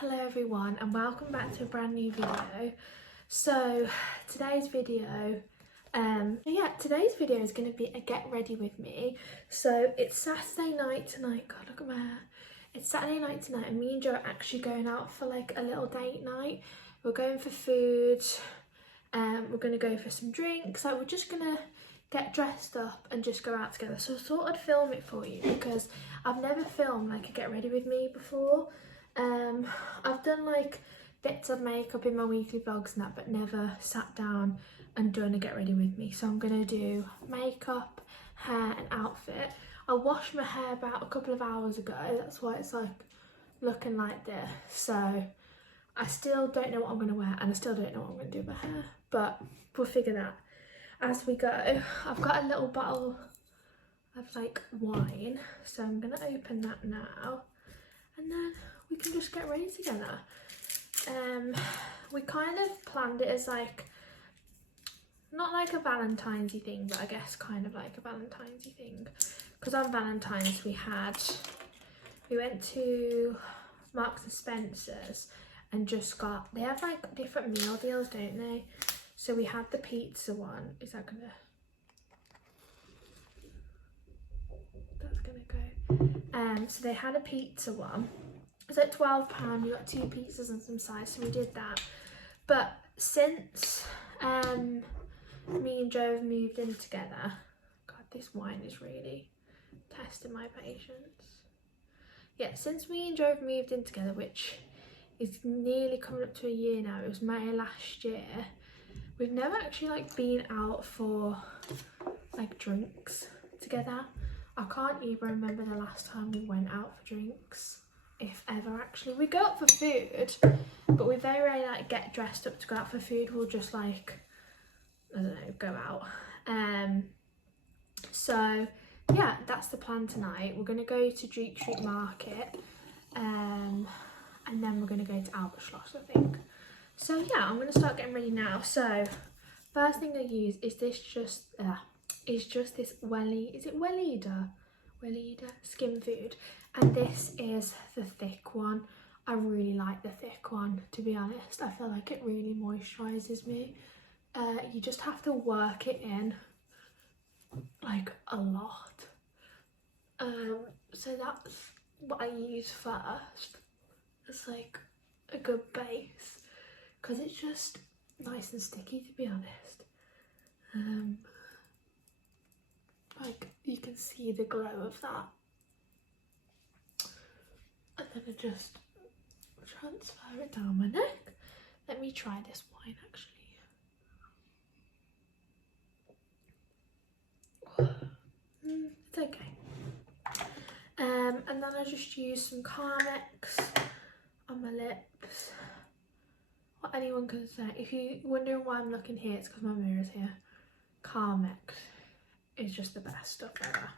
Hello everyone and welcome back to a brand new video. So today's video is going to be a get ready with me. So it's Saturday night tonight. God, look at my hair. It's Saturday night tonight and me and Joe are actually going out for like a little date night. We're going for food, we're going to go for some drinks. Like, we're just going to get dressed up and just go out together. So I thought I'd film it for you because I've never filmed like a get ready with me before. I've done like bits of makeup in my weekly vlogs and that, but never sat down and done a get ready with me. So I'm gonna do makeup, hair and outfit. I washed my hair about a couple of hours ago, that's why it's like looking like this. So I still don't know what I'm gonna wear and I still don't know what I'm gonna do with my hair, but we'll figure that as we go. I've got a little bottle of like wine, so I'm gonna open that now and then we can just get ready together. We kind of planned it as like, not like a Valentine's-y thing, but I guess kind of like a Valentine's-y thing. Because on Valentine's we went to Marks and Spencer's and just got, they have like different meal deals, don't they? So we had the pizza one. Is that gonna, that's gonna go. So they had a pizza one. It was like £12, we got 2 pizzas and some sides, so we did that. But since me and Joe have moved in together, God, this wine is really testing my patience. Yeah, since me and Joe have moved in together, which is nearly coming up to a year now, it was May last year, we've never actually like been out for like drinks together. I can't even remember the last time we went out for drinks, if ever actually. We go out for food, but we very rarely like get dressed up to go out for food. We'll just like, I don't know, go out. So yeah, that's the plan tonight. We're gonna go to Duke Street Market, and then we're gonna go to Albert Schloss, I think. So yeah, I'm gonna start getting ready now. So first thing I use is this this Weleda Skin Food, and this is the thick one. I really like the thick one, to be honest. I feel like it really moisturises me. You just have to work it in like a lot. So that's what I use first. It's like a good base because it's just nice and sticky, to be honest. Like, you can see the glow of that. And then I just transfer it down my neck. Let me try this wine actually. It's okay. And then I just use some Carmex on my lips. What anyone can say. If you're wondering why I'm looking here, it's because my mirror's here. Carmex is just the best stuff ever.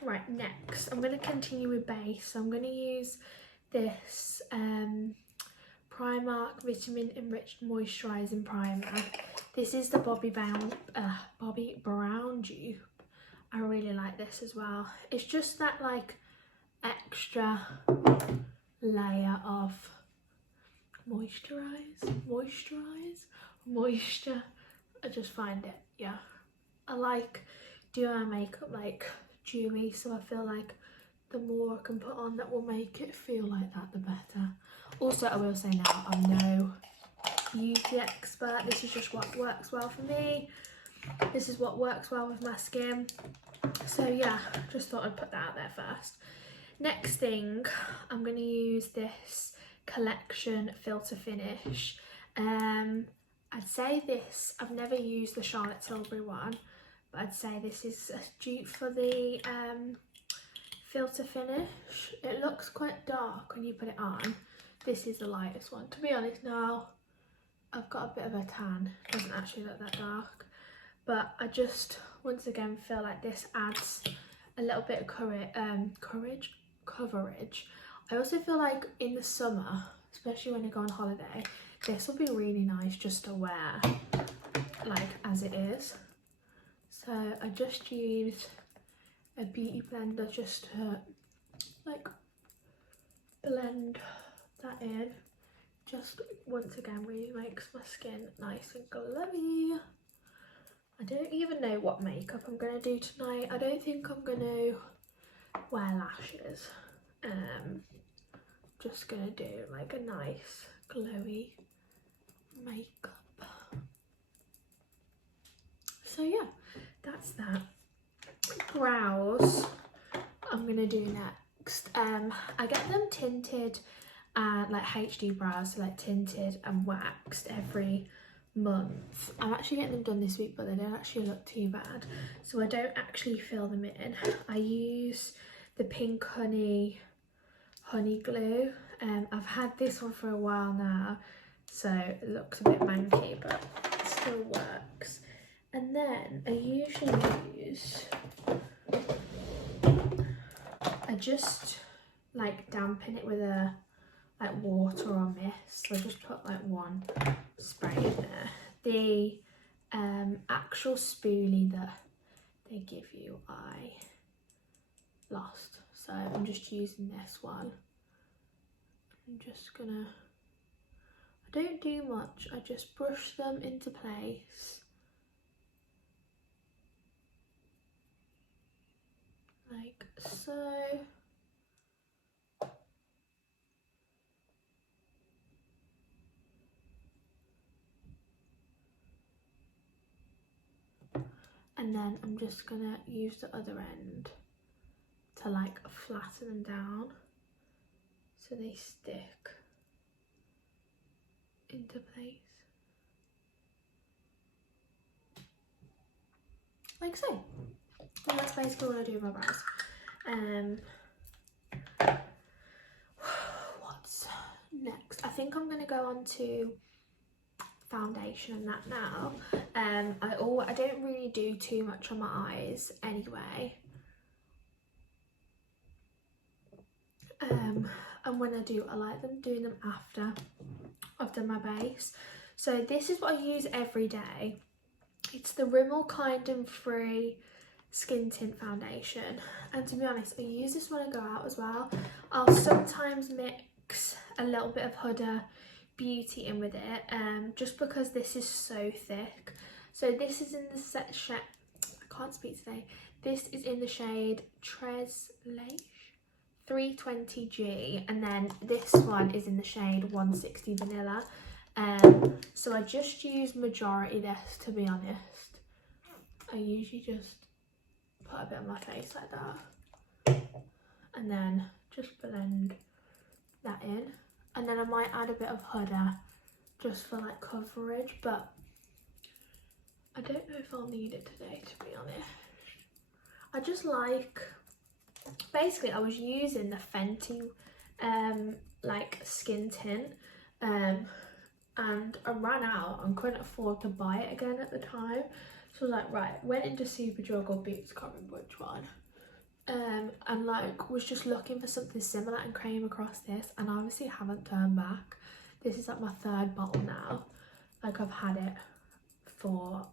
Right, next I'm going to continue with base. So I'm going to use this Primark Vitamin Enriched Moisturising Primer. This is the Bobbi Brown dupe. I really like this as well. It's just that like extra layer of moisture. I just find it, yeah. I like doing my makeup like dewy, so I feel like the more I can put on that will make it feel like that, the better. Also, I will say now, I'm no beauty expert. This is just what works well for me. This is what works well with my skin. So yeah, just thought I'd put that out there first. Next thing, I'm going to use this Collection Filter Finish. I'd say this, I've never used the Charlotte Tilbury one, but I'd say this is a dupe for the filter finish. It looks quite dark when you put it on. This is the lightest one. To be honest, now I've got a bit of a tan. It doesn't actually look that dark, but I just once again feel like this adds a little bit of coverage. I also feel like in the summer, especially when I go on holiday, this will be really nice just to wear like as it is. So I just used a beauty blender just to like blend that in. Just once again really makes my skin nice and glowy. I don't even know what makeup I'm going to do tonight. I don't think I'm going to wear lashes. Just going to do like a nice glowy makeup. So yeah, that's that. Brows I'm going to do next. I get them tinted and like HD brows, so like tinted and waxed every month. I'm actually getting them done this week, but they don't actually look too bad, so I don't actually fill them in. I use the pink honey glue. I've had this one for a while now, so it looks a bit manky, but it still works. And then I usually use, I just like dampen it with a like water or mist. So I just put like one spray in there. The actual spoolie that they give you I lost, so I'm just using this one. I'm just gonna, I don't do much, I just brush them into place like so. And then I'm just gonna use the other end to like flatten them down so they stick into place. Like so. And that's basically what I do with my brows. What's next? I think I'm gonna go on to foundation and that now. I don't really do too much on my eyes anyway. And when I do, I like doing them after I've done my base. So this is what I use every day. It's the Rimmel Kind and Free Skin Tint Foundation, and to be honest, I use this when I go out as well. I'll sometimes mix a little bit of Huda Beauty in with it, just because this is so thick. So this is in the set shade, I can't speak today. This is in the shade Tres Leche 320G, and then this one is in the shade 160 Vanilla. So I just use majority this, to be honest. I usually just put a bit on my face like that, and then just blend that in, and then I might add a bit of Huda just for like coverage, but I don't know if I'll need it today, to be honest. I just like, basically I was using the Fenty like skin tint, and I ran out and couldn't afford to buy it again at the time, so I was like, right, went into Superdrug or Boots, can't remember which one, and like was just looking for something similar and came across this, and I obviously haven't turned back. This is like my third bottle now. Like I've had it for,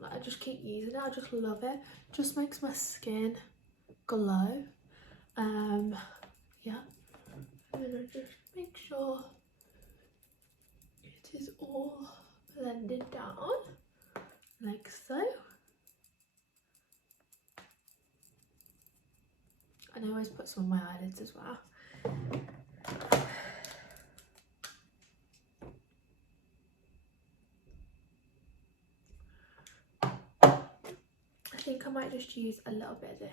like, I just keep using it. I just love it. Just makes my skin glow. Yeah, and then I just make sure it is all blended down like so. And I always put some on my eyelids as well. I think I might just use a little bit of this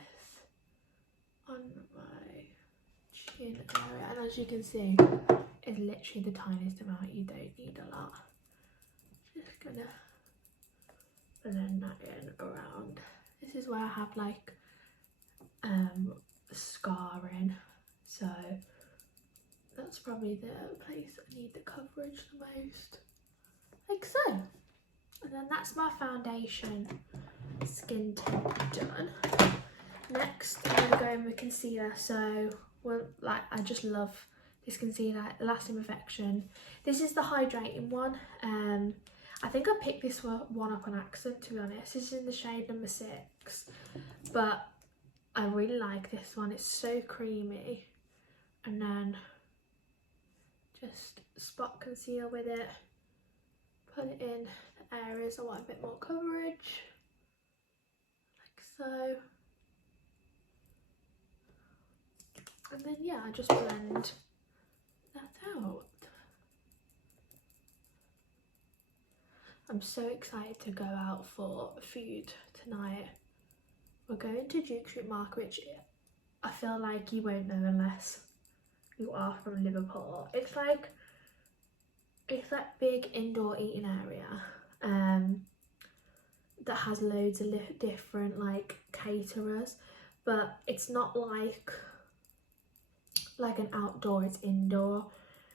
on my chin area, and as you can see, it's literally the tiniest amount. You don't need a lot. Just gonna blend that in around. This is where I have like scarring, so that's probably the place I need the coverage the most, like so. And then that's my foundation skin tint done. Next I'm gonna go in with concealer. So well, like I just love this concealer, Lasting Perfection. This is the hydrating one. I think I picked this one up on accident, to be honest. This is in the shade number 6, but I really like this one. It's so creamy, and then just spot conceal with it, put it in the areas I want a bit more coverage, like so. And then yeah, I just blend that out. I'm so excited to go out for food tonight. We're going to Duke Street Market, which I feel like you won't know unless you are from Liverpool. It's like big indoor eating area that has loads of different like caterers, but it's not like an outdoor, it's indoor,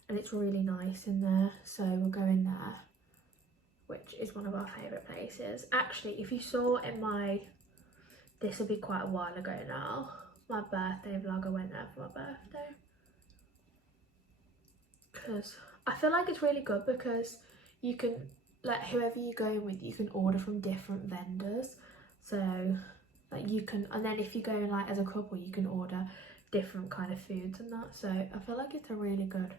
and it's really nice in there. So we're going there, which is one of our favourite places. Actually, if you saw in this will be quite a while ago now, my birthday vlog, I went there for my birthday. Because I feel like it's really good because you can, like, whoever you're going with, you can order from different vendors. So like you can, and then if you go like as a couple, you can order different kind of foods and that. So I feel like it's a really good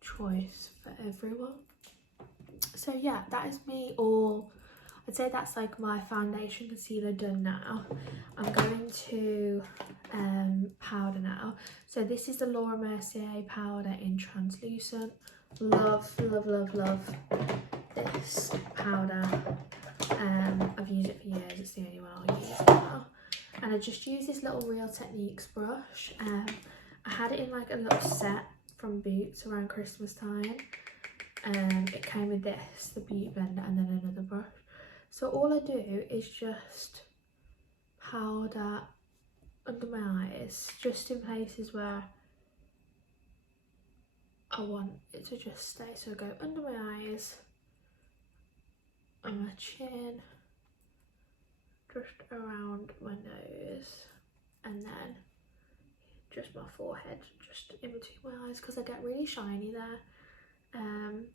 choice for everyone. So yeah, that is me all. I'd say that's like my foundation concealer done now. I'm going to powder now. So this is the Laura Mercier powder in translucent. Love, love, love, love this powder. I've used it for years, it's the only one I'll use now. And I just use this little Real Techniques brush. I had it in like a little set from Boots around Christmas time. It came with this, the beauty blender, and then another brush. So all I do is just powder under my eyes, just in places where I want it to just stay. So I go under my eyes, on my chin, just around my nose, and then just my forehead, just in between my eyes, because I get really shiny there. And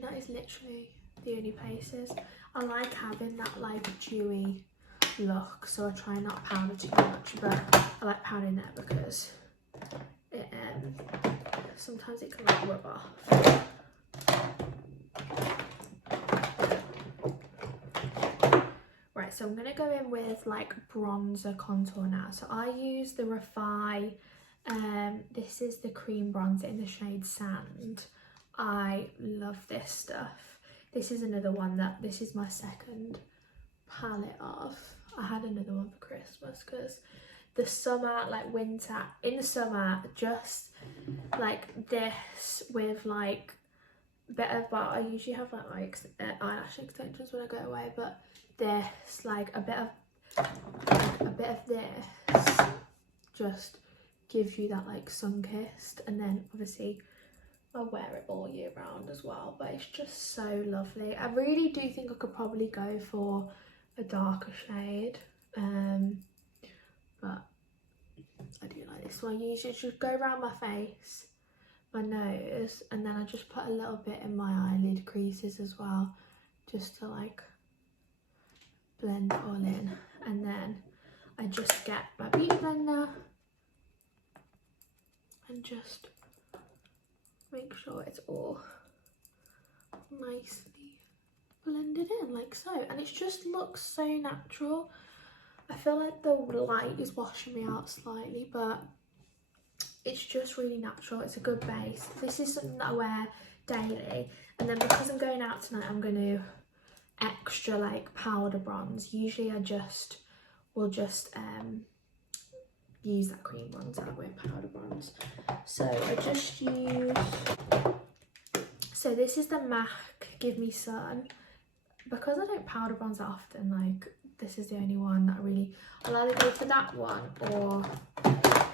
that is literally the only places. I like having that like dewy look, so I try not to powder too much, but I like powdering there because it sometimes it can like rub off. Right, so I'm gonna go in with like bronzer contour now. So I use the Refi, this is the cream bronzer in the shade Sand. I love this stuff. This is another one this is my second palette of. I had another one for Christmas because the summer, like winter, in the summer, just like this with like a bit of, well, I usually have like eyelash extensions when I go away, but this, like a bit of this just gives you that like sun-kissed, and then obviously I wear it all year round as well, but it's just so lovely. I really do think I could probably go for a darker shade, but I do like this one. I usually just go around my face, my nose, and then I just put a little bit in my eyelid creases as well, just to like blend it all in. And then I just get my beauty blender and just make sure it's all nicely blended in like so, and it just looks so natural. I feel like the light is washing me out slightly, but it's just really natural. It's a good base. This is something that I wear daily, and then because I'm going out tonight, I'm going to extra like powder bronze. Usually I will just use that cream bronzer with powder bronze. So I just use, so this is the MAC Give Me Sun. Because I don't powder bronze often, like this is the only one that I'll either go for that one or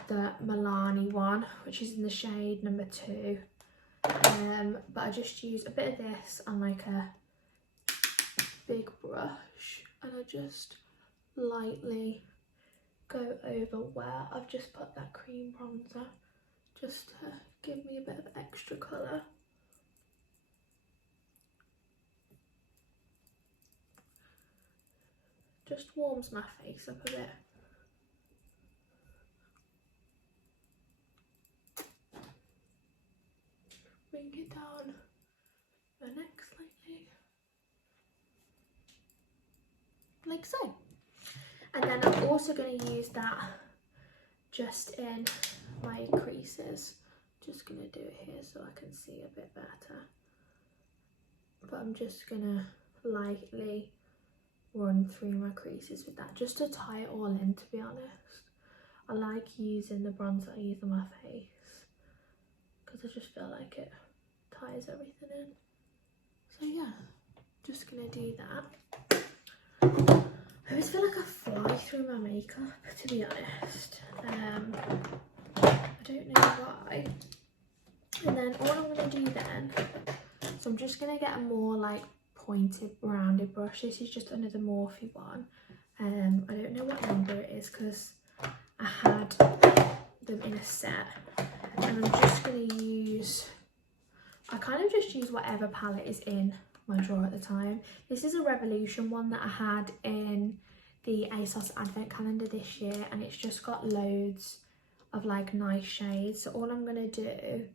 the Milani one, which is in the shade number 2. But I just use a bit of this on like a big brush, and I just lightly go over where I've just put that cream bronzer, just to give me a bit of extra colour. Just warms my face up a bit. bring it down my neck slightly, like so. And then I'm also going to use that just in my creases. Just going to do it here so I can see a bit better. But I'm just going to lightly run through my creases with that, just to tie it all in, to be honest. I like using the bronzer I use on my face because I just feel like it ties everything in. So yeah, just gonna do that. I always feel like I fly through my makeup, to be honest. I don't know why. And then all I'm gonna do then, so I'm just gonna get a more like pointed rounded brush. This is just another Morphe one. I don't know what number it is because I had them in a set, and I'm just going to use, I kind of just use whatever palette is in my drawer at the time. This is a Revolution one that I had in the ASOS advent calendar this year, and it's just got loads of like nice shades. So all I'm going to do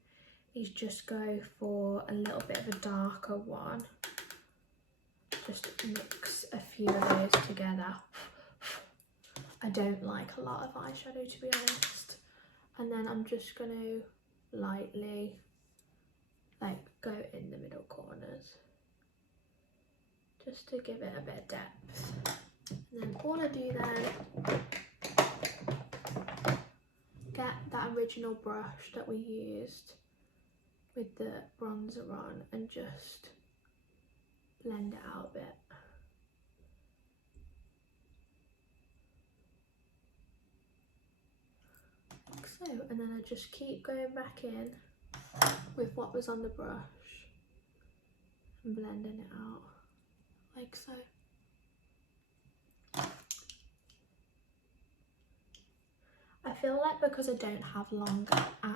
is just go for a little bit of a darker one, just mix a few of those together. I don't like a lot of eyeshadow, to be honest. And then I'm just going to lightly like go in the middle corners just to give it a bit of depth. And then all I do then, get that original brush that we used with the bronzer on and just blend it out a bit. Like so, and then I just keep going back in with what was on the brush and blending it out like so. I feel like because I don't have long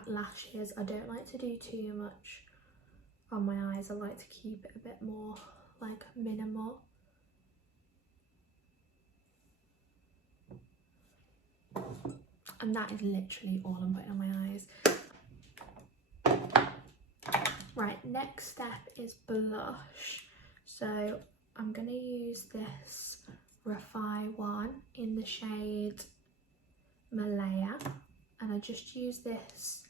lashes, I don't like to do too much on my eyes. I like to keep it a bit more like minimal. And that is literally all I'm putting on my eyes. Right, next step is blush. So I'm going to use this Refi one in the shade Malaya, and I just use this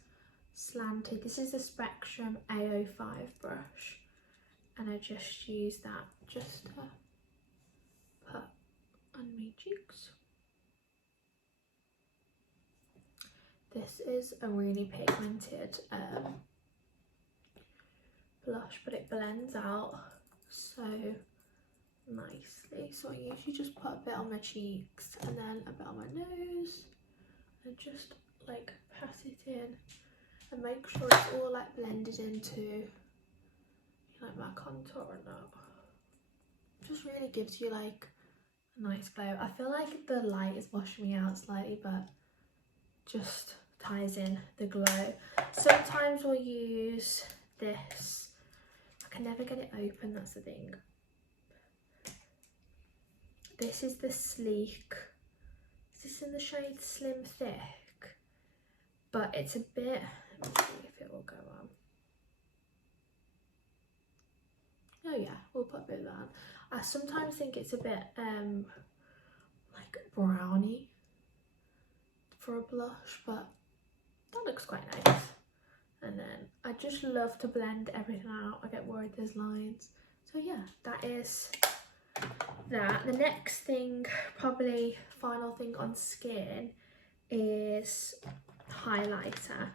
slanted, this is the Spectrum A05 brush, and I just use that just to put on my cheeks. This is a really pigmented blush, but it blends out so nicely. So I usually just put a bit on my cheeks and then a bit on my nose and just like pat it in and make sure it's all like blended into like my contour and that. Just really gives you like a nice glow. I feel like the light is washing me out slightly, but just ties in the glow. Sometimes we'll use this. I can never get it open, that's the thing. This is the Sleek. Is this in the shade Slim Thick? But it's a bit, let me see if it will go on. Oh yeah, we'll put a bit of that on. I sometimes think it's a bit like browny for a blush, but that looks quite nice. And then I just love to blend everything out. I get worried there's lines. So yeah, that is that. The next thing, probably final thing on skin, is highlighter.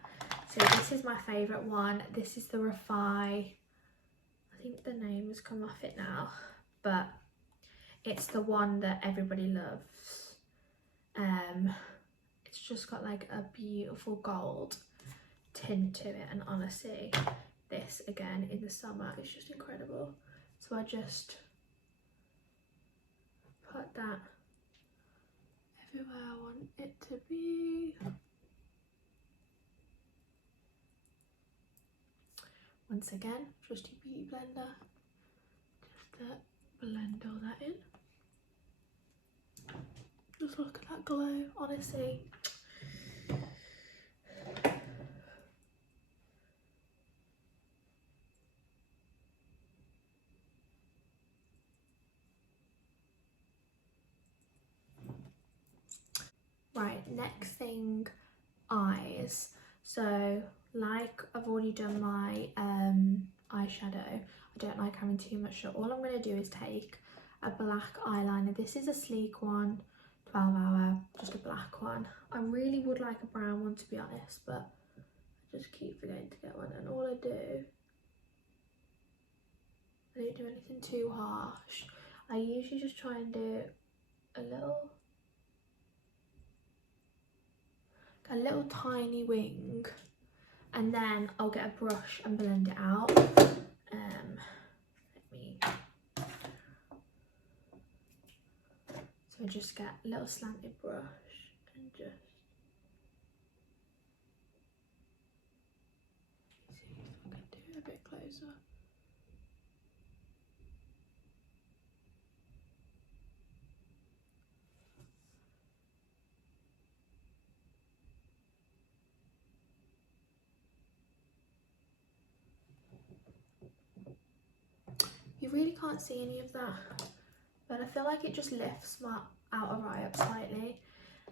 So this is my favourite one. This is the Refi, I think the name has come off it now, but it's the one that everybody loves. It's just got like a beautiful gold tint to it, and honestly this again in the summer is just incredible. So I just put that everywhere I want it to be. Once again, trusty beauty blender, just to blend all that in. Just look at that glow, honestly. Right, next thing, eyes. So like I've already done my eyeshadow, I don't like having too much, so all I'm going to do is take a black eyeliner. This is a sleek one, 12 hour, just a black one. I really would like a brown one, to be honest, but I just keep forgetting to get one. And all I don't do anything too harsh. I usually just try and do a little tiny wing, and then I'll get a brush and blend it out. So just get a little slanted brush and just see if I can do it a bit closer. You really can't see any of that, but I feel like it just lifts my outer eye up slightly.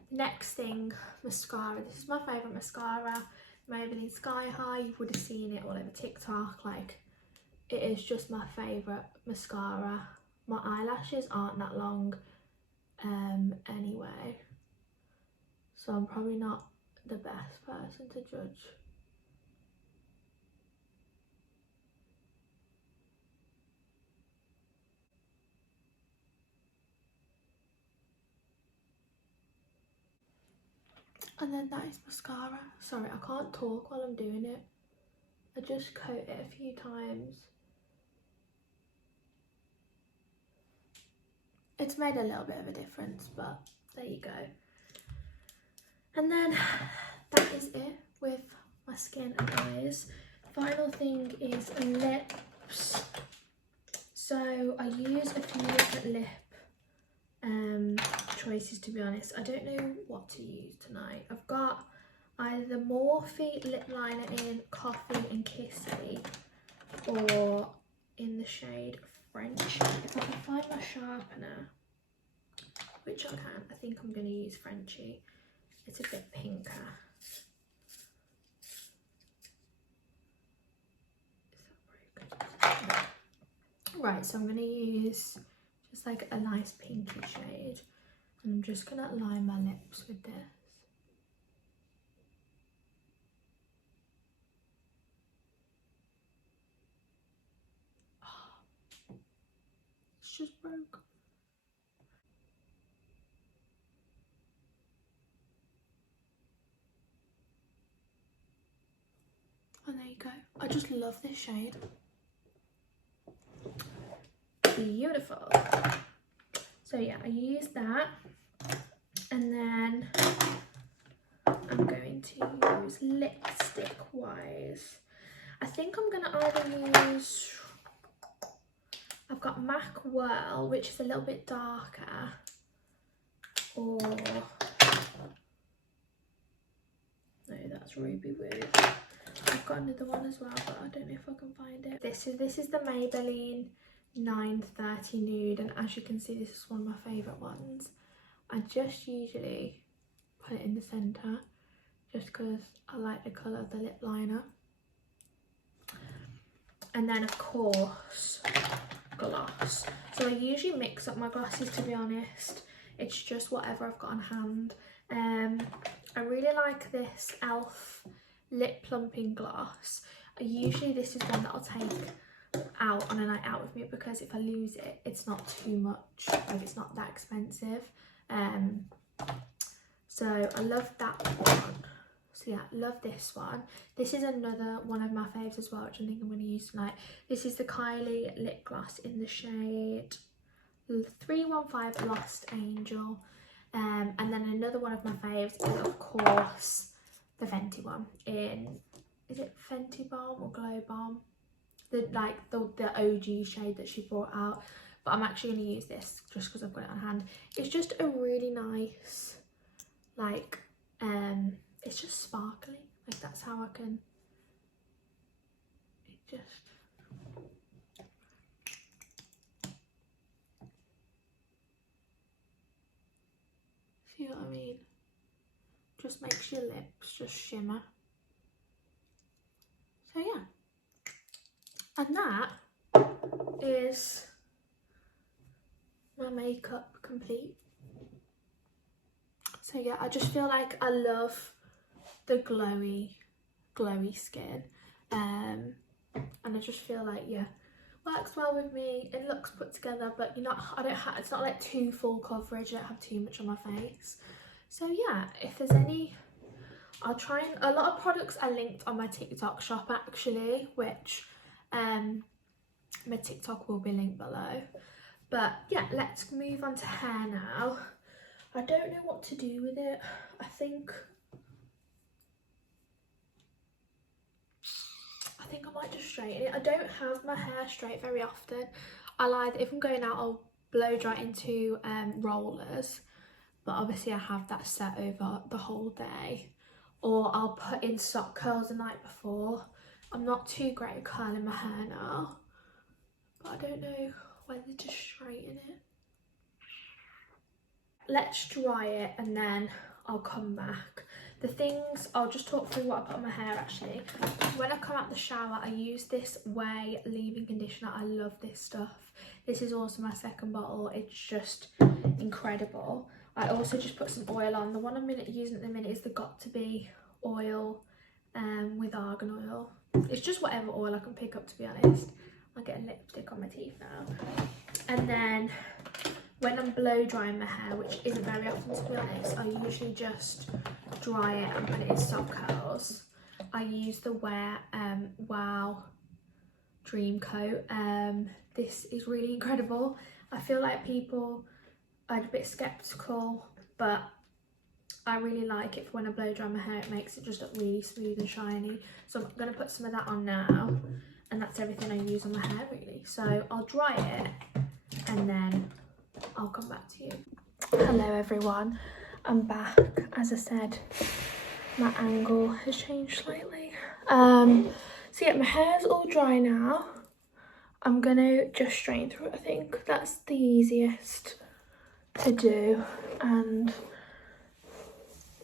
Next thing, mascara. This is my favourite mascara, Maybelline Sky High. You would have seen it all over TikTok. Like, it is just my favourite mascara. My eyelashes aren't that long anyway, so I'm probably not the best person to judge. And then that is mascara. Sorry, I can't talk while I'm doing it. I just coat it a few times. It's made a little bit of a difference, but there you go. And then that is it with my skin and eyes. Final thing is lips. So I use a few different lip choices, to be honest. I don't know what to use tonight. I've got either the Morphe lip liner in Coffee and Kissy, or in the shade Frenchie. If I can find my sharpener, which I can, I think I'm going to use Frenchie. It's a bit pinker. Is that very good? Right, so I'm going to use just like a nice pinky shade, and I'm just going to line my lips with this. Oh, it's just broke. And there you go. I just love this shade. Beautiful. So yeah, I use that, and then I'm going to use lipstick wise. I think I'm gonna either use, I've got MAC Whirl, which is a little bit darker, or no, that's Ruby Woo. I've got another one as well, but I don't know if I can find it. This is the Maybelline 930 Nude, and as you can see, this is one of my favourite ones. I just usually put it in the centre just because I like the colour of the lip liner. And then of course, gloss. So I usually mix up my glosses, to be honest. It's just whatever I've got on hand. I really like this e.l.f. lip plumping gloss. Usually this is one that I'll take out on a night out with me, because if I lose it, it's not too much, like it's not that expensive. So I love that one. So yeah, love this one. This is another one of my faves as well, which I think I'm going to use tonight. This is the Kylie lip gloss in the shade 315 Lost Angel. And then another one of my faves is of course the Fenty one in, is it Fenty Balm or Glow Balm? The OG shade that she brought out. But I'm actually going to use this just because I've got it on hand. It's just a really nice, like, it's just sparkly. Like, that's how I can, it just, see what I mean? just makes your lips just shimmer. So yeah, and that is my makeup complete. So yeah, I just feel like I love the glowy skin, and I just feel like, yeah, works well with me. It looks put together, but it's not like too full coverage. I don't have too much on my face. So yeah, if there's any, I'll try and, a lot of products are linked on my TikTok shop actually, which my TikTok will be linked below. But yeah, let's move on to hair now. I don't know what to do with it. I think I might just straighten it. I don't have my hair straight very often. If I'm going out, I'll blow dry into rollers, but obviously I have that set over the whole day, or I'll put in sock curls the night before. I'm not too great at curling my hair now, but I don't know whether to straighten it. Let's dry it and then I'll come back. The things, I'll just talk through what I put on my hair actually. When I come out the shower, I use this Way leave-in conditioner. I love this stuff. This is also my second bottle. It's just incredible. I also just put some oil on. The one I'm using at the minute is the Got To Be oil with argan oil. It's just whatever oil I can pick up, to be honest. I'll get a lipstick on my teeth now. And then when I'm blow drying my hair, which isn't very often to be honest, I usually just dry it and put it in soft curls. I use the Wow Dream Coat. This is really incredible. I feel like people are a bit skeptical, but I really like it for when I blow dry my hair. It makes it just look really smooth and shiny. So I'm going to put some of that on now, and that's everything I use on my hair really. So I'll dry it and then I'll come back to you. Hello everyone, I'm back. As I said, my angle has changed slightly. So yeah, my hair's all dry now. I'm gonna just straighten through it. I think that's the easiest to do, and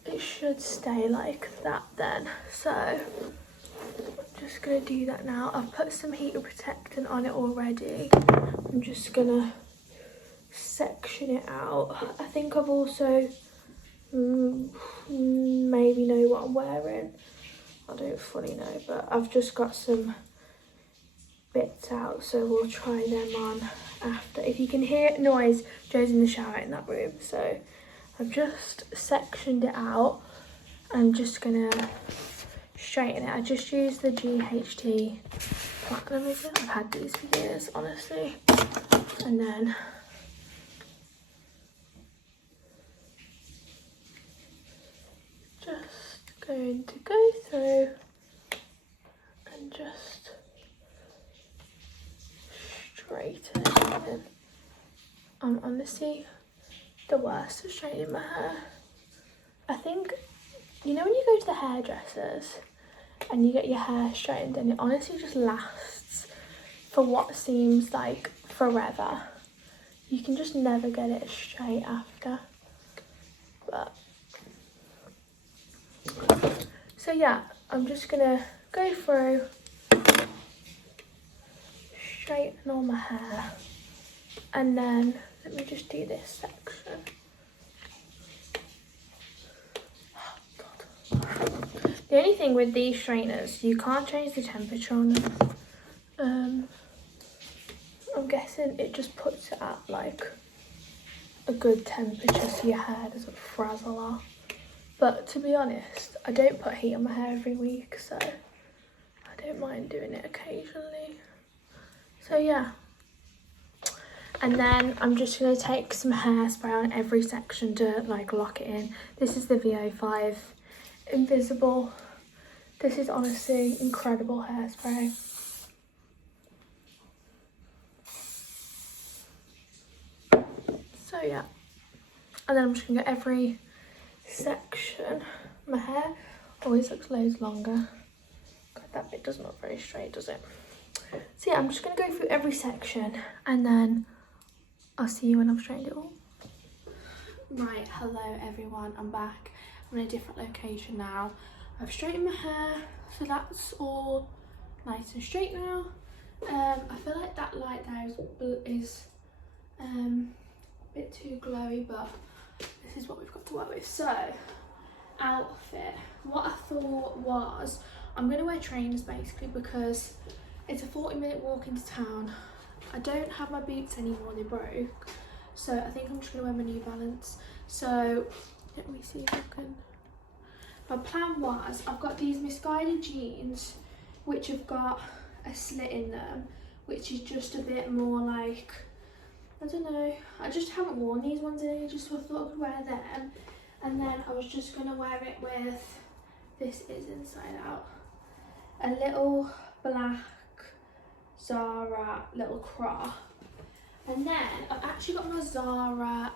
it should stay like that then. So I'm just gonna do that now. I've put some heat protectant on it already. I'm just gonna section it out. I think I've also maybe know what I'm wearing. I don't fully know, but I've just got some bits out, so we'll try them on after. If you can hear noise, Joe's in the shower in that room, so I've just sectioned it out. I'm just gonna straighten it. I just used the GHT Platinum, is it? I've had these for years, honestly. And then just going to go through and just straighten it. I'm honestly the worst at straightening my hair. I think, you know when you go to the hairdressers and you get your hair straightened and it honestly just lasts for what seems like forever. You can just never get it straight after. But so yeah, I'm just gonna go through, straighten all my hair, and then let me just do this section. Oh God. The only thing with these straighteners, you can't change the temperature on them. I'm guessing it just puts it at like a good temperature so your hair doesn't frazzle off. But to be honest, I don't put heat on my hair every week, so I don't mind doing it occasionally. So yeah. And then I'm just going to take some hairspray on every section to like lock it in. This is the VO5 Invisible. This is honestly incredible hairspray. So yeah. And then I'm just going to get every section. My hair always looks loads longer. God, that bit doesn't look very straight, does it? So yeah, I'm just going to go through every section and then I'll see you when I've straightened it all. Right, hello everyone, I'm back. I'm in a different location now. I've straightened my hair, so that's all nice and straight now. I feel like that light there is a bit too glowy, but this is what we've got to work with. So, outfit. What I thought was, I'm going to wear trainers basically because it's a 40-minute walk into town. I don't have my boots anymore, they broke. So I think I'm just going to wear my New Balance. So, let me see if I can... My plan was, I've got these misguided jeans, which have got a slit in them, which is just a bit more like, I don't know, I just haven't worn these ones in ages, so I thought I could wear them. And then I was just going to wear it with, this is inside out, a little black Zara little crop. And then I've actually got my Zara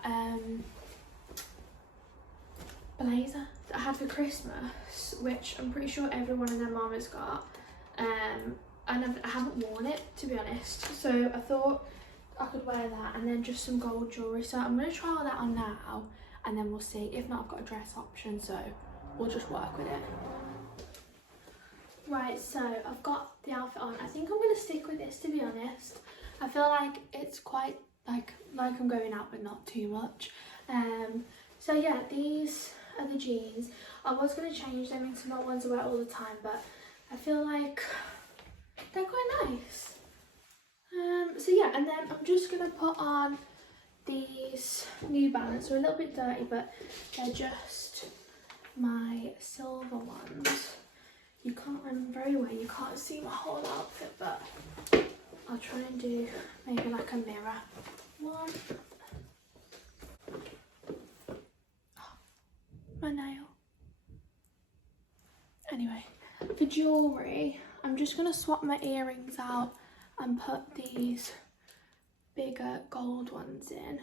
blazer that I had for Christmas, which I'm pretty sure everyone and their mum has got. And I haven't worn it, to be honest. So I thought I could wear that, and then just some gold jewellery. So I'm going to try all that on now, and then we'll see. If not, I've got a dress option, so we'll just work with it. Right, so I've got the outfit on. I think I'm going to stick with this, to be honest. I feel like it's quite like I'm going out, but not too much. So yeah, these are the jeans. I was going to change them into my ones I wear all the time, but I feel like they're quite nice. So yeah, and then I'm just going to put on these New Balance. They're a little bit dirty, but they're just my silver ones. You can't, I'm very well, you can't see my whole outfit, but I'll try and do maybe like a mirror one. Oh, my nail. Anyway, for jewellery, I'm just going to swap my earrings out and put these bigger gold ones in.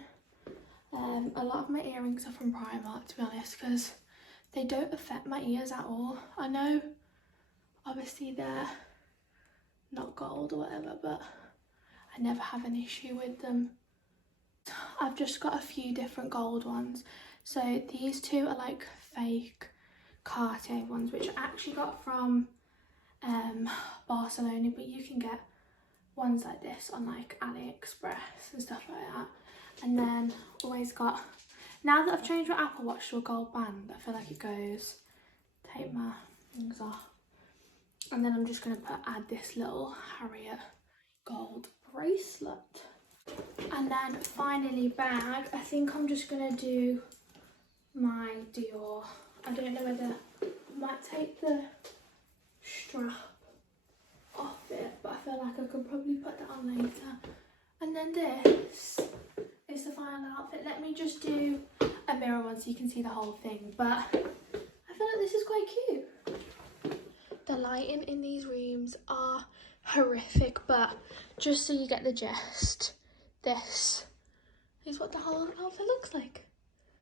A lot of my earrings are from Primark, to be honest, because they don't affect my ears at all. I know obviously they're not gold or whatever, but I never have an issue with them. I've just got a few different gold ones. So these two are like fake Cartier ones, which I actually got from Barcelona, but you can get ones like this on like AliExpress and stuff like that. And then always got, now that I've changed my Apple Watch to a gold band, I feel like it goes, take my things off. And then I'm just going to add this little Harriet gold bracelet. And then finally bag, I think I'm just going to do my Dior. I don't know whether I might take the strap off it, but I feel like I could probably put that on later. And then this is the final outfit. Let me just do a mirror one so you can see the whole thing, but I feel like this is quite cute. The lighting in these rooms are horrific, but just so you get the gist, this is what the whole outfit looks like.